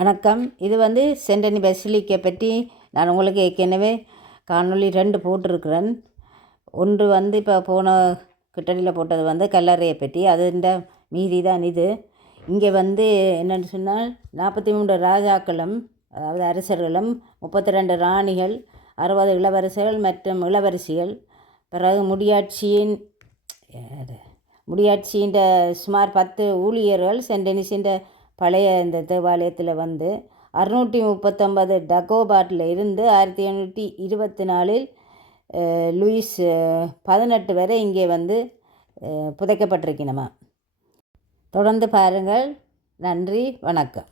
வணக்கம். இது சென்டனி பசிலிக்கை பற்றி நான் உங்களுக்கு ஏற்கனவே காணொளி 2 போட்டிருக்கிறேன். ஒன்று இப்போ போன கிட்டடியில் போட்டது கல்லறையை பற்றி, அதுன்ற மீதி தான் இது. இங்கே என்னென்னு சொன்னால் 43 ராஜாக்களும், அதாவது அரசர்களும், 32 ராணிகள், 60 இளவரசர்கள் மற்றும் இளவரசிகள், பிறகு முடியாட்சியின் சுமார் 10 ஊழியர்கள் சென்டனிஸின் பழைய இந்த தேவாலயத்தில் 639 டகோபாட்டில் இருந்து 1724 லூயிஸ் 18 வரை இங்கே புதைக்கப்பட்டிருக்கணுமா. தொடர்ந்து பாருங்கள். நன்றி, வணக்கம்.